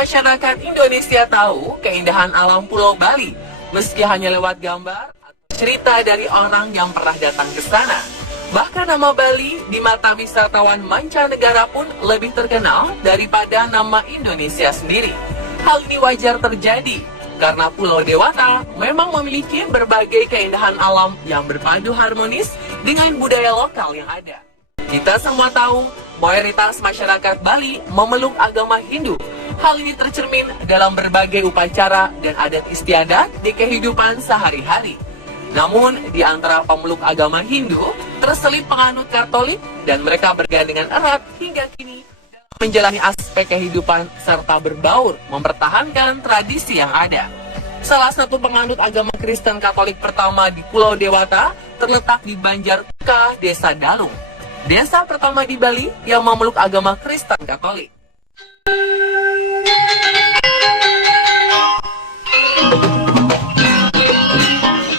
masyarakat Indonesia tahu keindahan alam Pulau Bali, meski hanya lewat gambar atau cerita dari orang yang pernah datang ke sana. Bahkan nama Bali di mata wisatawan mancanegara pun lebih terkenal daripada nama Indonesia sendiri. Hal ini wajar terjadi karena Pulau Dewata memang memiliki berbagai keindahan alam yang berpadu harmonis dengan budaya lokal yang ada. Kita semua tahu, mayoritas masyarakat Bali memeluk agama Hindu. Hal ini tercermin dalam berbagai upacara dan adat istiadat di kehidupan sehari-hari. Namun, di antara pemeluk agama Hindu, terselip penganut Katolik dan mereka bergandengan erat hingga kini menjalani aspek kehidupan serta berbaur mempertahankan tradisi yang ada. Salah satu penganut agama Kristen Katolik pertama di Pulau Dewata terletak di Banjar Tuka, Desa Dalung. Desa pertama di Bali yang memeluk agama Kristen Katolik.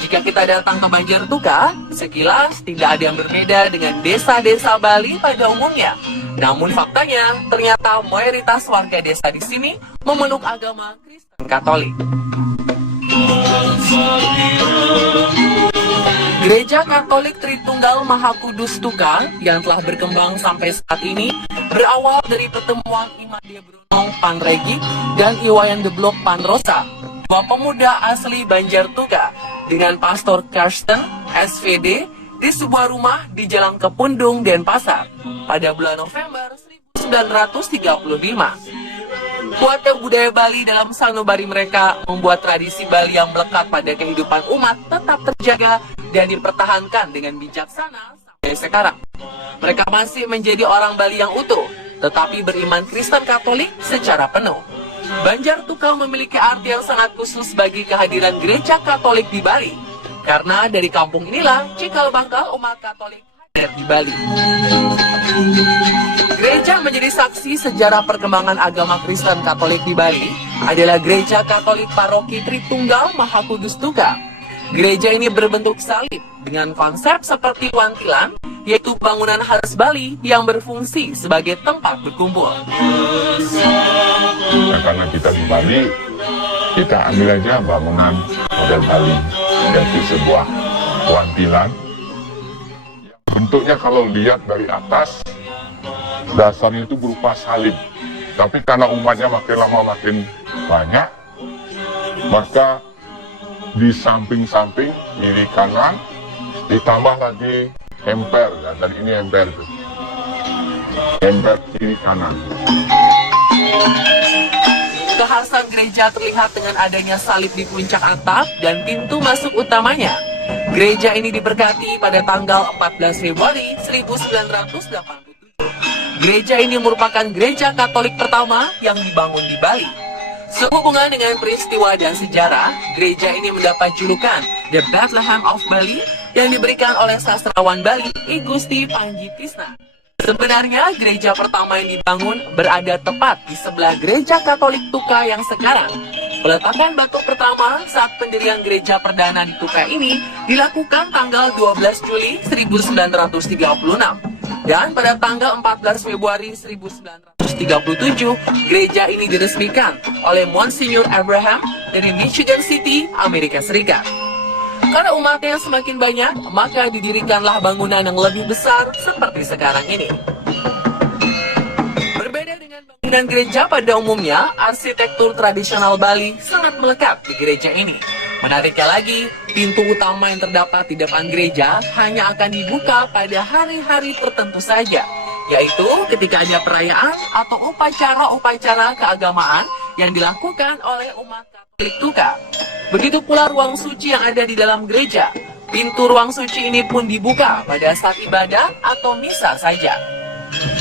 Jika kita datang ke Banjar Tuka, sekilas tidak ada yang berbeda dengan desa-desa Bali pada umumnya. Namun faktanya, ternyata mayoritas warga desa di sini memeluk agama Kristen Katolik. Gereja Katolik Tritunggal Maha Kudus Tuka yang telah berkembang sampai saat ini berawal dari pertemuan Imadia Bruno Panregi dan Iwayan Deblok Panrosa, dua pemuda asli Banjar Tuka, dengan Pastor Karsten SVD di sebuah rumah di Jalan Kepundung, Denpasar pada bulan November 1935. Kuatnya budaya Bali dalam sanubari mereka membuat tradisi Bali yang melekat pada kehidupan umat tetap terjaga dan dipertahankan dengan bijaksana sampai sekarang. Mereka masih menjadi orang Bali yang utuh, tetapi beriman Kristen Katolik secara penuh. Banjar Tuka memiliki arti yang sangat khusus bagi kehadiran gereja Katolik di Bali, karena dari kampung inilah cikal bakal umat Katolik hadir di Bali. Gereja menjadi saksi sejarah perkembangan agama Kristen Katolik di Bali adalah Gereja Katolik Paroki Tritunggal Maha Kudus Tuka. Gereja ini berbentuk salib dengan konsep seperti wantilan, yaitu bangunan khas Bali yang berfungsi sebagai tempat berkumpul. Nah, karena kita di Bali, kita ambil aja bangunan model Bali, yaitu sebuah wantilan. Bentuknya kalau lihat dari atas, dasarnya itu berupa salib. Tapi karena umatnya makin lama makin banyak, maka di samping-samping, kiri kanan, ditambah lagi emper. Ya, dan ini emper itu. Emper kiri kanan. Kekhasan gereja terlihat dengan adanya salib di puncak atap dan pintu masuk utamanya. Gereja ini diberkati pada tanggal 14 Februari 1987. Gereja ini merupakan gereja Katolik pertama yang dibangun di Bali. Sehubungan dengan peristiwa dan sejarah, gereja ini mendapat julukan The Bethlehem of Bali yang diberikan oleh sastrawan Bali I Gusti Panji Tisna. Sebenarnya gereja pertama yang dibangun berada tepat di sebelah gereja Katolik Tuka yang sekarang. Peletakan batu pertama saat pendirian gereja perdana di Tuka ini dilakukan tanggal 12 Juli 1936. Dan pada tanggal 14 Februari 1937, gereja ini diresmikan oleh Monsignor Abraham dari Michigan City, Amerika Serikat. Karena umatnya semakin banyak, maka didirikanlah bangunan yang lebih besar seperti sekarang ini. Berbeda dengan bangunan gereja pada umumnya, arsitektur tradisional Bali sangat melekat di gereja ini. Menariknya lagi, pintu utama yang terdapat di depan gereja hanya akan dibuka pada hari-hari tertentu saja, yaitu ketika ada perayaan atau upacara-upacara keagamaan yang dilakukan oleh umat Katolik Tuka. Begitu pula ruang suci yang ada di dalam gereja. Pintu ruang suci ini pun dibuka pada saat ibadah atau misa saja.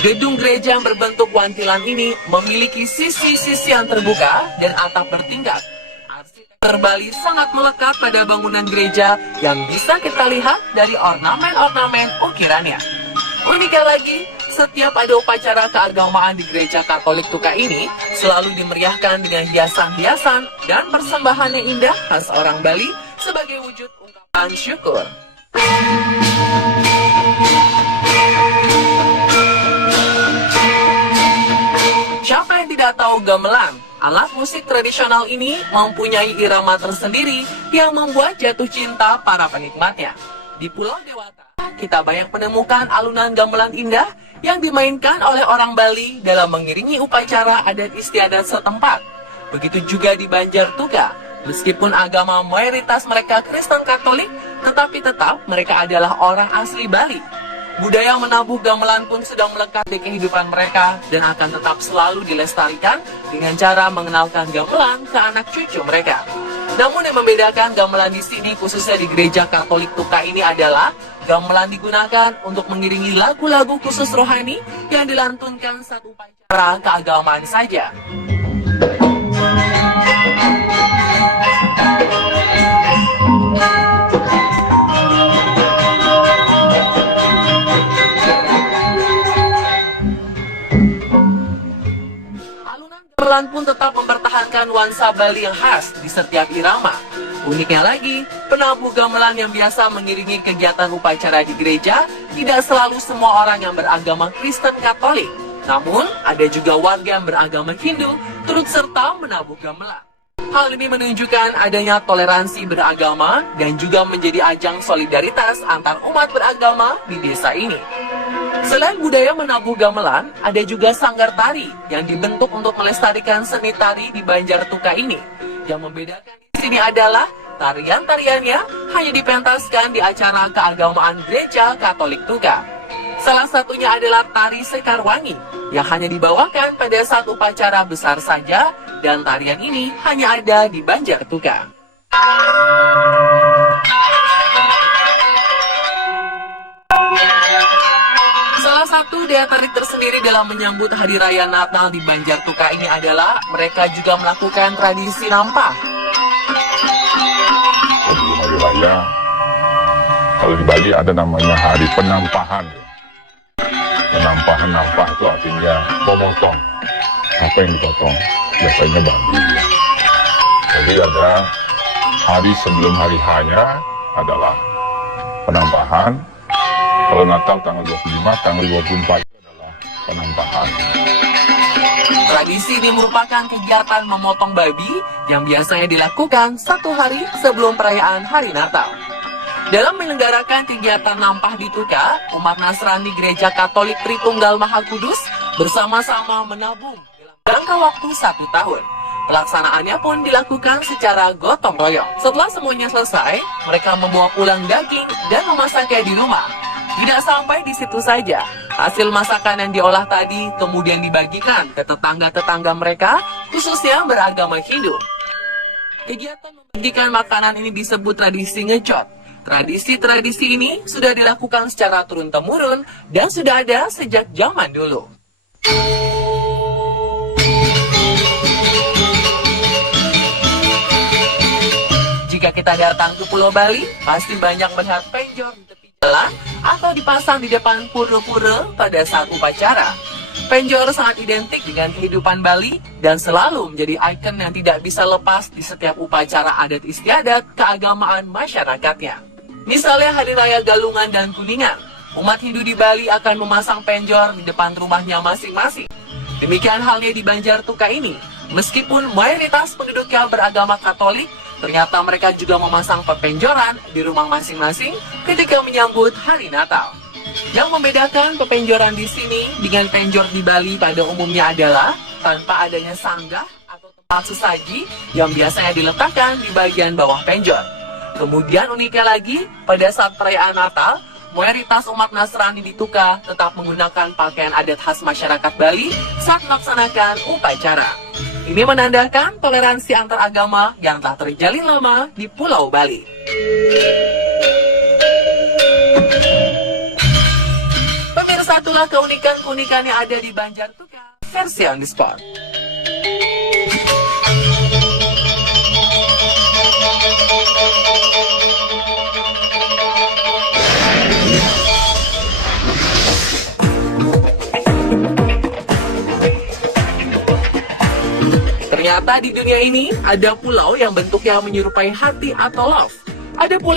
Gedung gereja yang berbentuk wantilan ini memiliki sisi-sisi yang terbuka dan atap bertingkat. Bali sangat melekat pada bangunan gereja yang bisa kita lihat dari ornamen-ornamen ukirannya. Uniknya lagi, setiap ada upacara keagamaan di gereja Katolik Tuka ini selalu dimeriahkan dengan hiasan-hiasan dan persembahan yang indah khas orang Bali sebagai wujud ungkapan syukur. Siapa yang tidak tahu gamelan? Alat musik tradisional ini mempunyai irama tersendiri yang membuat jatuh cinta para penikmatnya. Di Pulau Dewata, kita banyak menemukan alunan gamelan indah yang dimainkan oleh orang Bali dalam mengiringi upacara adat istiadat setempat. Begitu juga di Banjartuka, meskipun agama mayoritas mereka Kristen Katolik, tetapi tetap mereka adalah orang asli Bali. Budaya menabuh gamelan pun sudah melekat di kehidupan mereka dan akan tetap selalu dilestarikan dengan cara mengenalkan gamelan ke anak cucu mereka. Namun yang membedakan gamelan di sini, khususnya di gereja Katolik Tuka ini adalah gamelan digunakan untuk mengiringi lagu-lagu khusus rohani yang dilantunkan saat upacara keagamaan saja. Gamelan pun tetap mempertahankan nuansa Bali yang khas di setiap irama. Uniknya lagi, penabuh gamelan yang biasa mengiringi kegiatan upacara di gereja tidak selalu semua orang yang beragama Kristen Katolik. Namun, ada juga warga yang beragama Hindu turut serta menabuh gamelan. Hal ini menunjukkan adanya toleransi beragama dan juga menjadi ajang solidaritas antar umat beragama di desa ini. Selain budaya menabuh gamelan, ada juga sanggar tari yang dibentuk untuk melestarikan seni tari di Banjartuka ini. Yang membedakan di sini adalah tarian-tariannya hanya dipentaskan di acara keagamaan Gereja Katolik Tuka. Salah satunya adalah tari Sekarwangi yang hanya dibawakan pada saat upacara besar saja, dan tarian ini hanya ada di Banjartuka. Salah satu daya tarik tersendiri dalam menyambut Hari Raya Natal di Banjartuka ini adalah mereka juga melakukan tradisi nampah. Sebelum Hari Raya, kalau di Bali ada namanya Hari Penampahan. Penampahan, nampah itu artinya memotong. Apa yang dipotong? Biasanya babi. Jadi ada hari sebelum hari H-nya adalah penampahan. Kalau Natal tanggal 25, tanggal 24 adalah penampahan. Tradisi ini merupakan kegiatan memotong babi yang biasanya dilakukan 1 hari sebelum perayaan Hari Natal. Dalam menyelenggarakan kegiatan nampah di Tuka, umat Nasrani Gereja Katolik Tritunggal Maha Kudus bersama-sama menabung dalam jangka waktu 1 tahun. Pelaksanaannya pun dilakukan secara gotong royong. Setelah semuanya selesai, mereka membawa pulang daging dan memasaknya di rumah. Tidak sampai di situ saja, hasil masakan yang diolah tadi kemudian dibagikan ke tetangga-tetangga mereka, khususnya beragama Hindu. Kegiatan membagikan makanan ini disebut tradisi ngejot. Tradisi-tradisi ini sudah dilakukan secara turun-temurun dan sudah ada sejak zaman dulu. Jika kita datang ke Pulau Bali, pasti banyak melihat penjor di tepi jalan atau dipasang di depan pura-pura pada saat upacara. Penjor sangat identik dengan kehidupan Bali dan selalu menjadi ikon yang tidak bisa lepas di setiap upacara adat istiadat keagamaan masyarakatnya. Misalnya Hari Raya Galungan dan Kuningan, umat Hindu di Bali akan memasang penjor di depan rumahnya masing-masing. Demikian halnya di Banjartuka ini, meskipun mayoritas penduduknya beragama Katolik, ternyata mereka juga memasang pepenjoran di rumah masing-masing ketika menyambut Hari Natal. Yang membedakan pepenjoran di sini dengan penjor di Bali pada umumnya adalah tanpa adanya sanggah atau tempat sesaji yang biasanya diletakkan di bagian bawah penjor. Kemudian uniknya lagi, pada saat perayaan Natal, mayoritas umat Nasrani di Tuka tetap menggunakan pakaian adat khas masyarakat Bali saat melaksanakan upacara. Ini menandakan toleransi antar agama yang telah terjalin lama di Pulau Bali. Pemirsa, itulah keunikan-keunikan yang ada di Banjartuka versi on the spot. Ternyata di dunia ini ada pulau yang bentuknya menyerupai hati atau love. Ada pula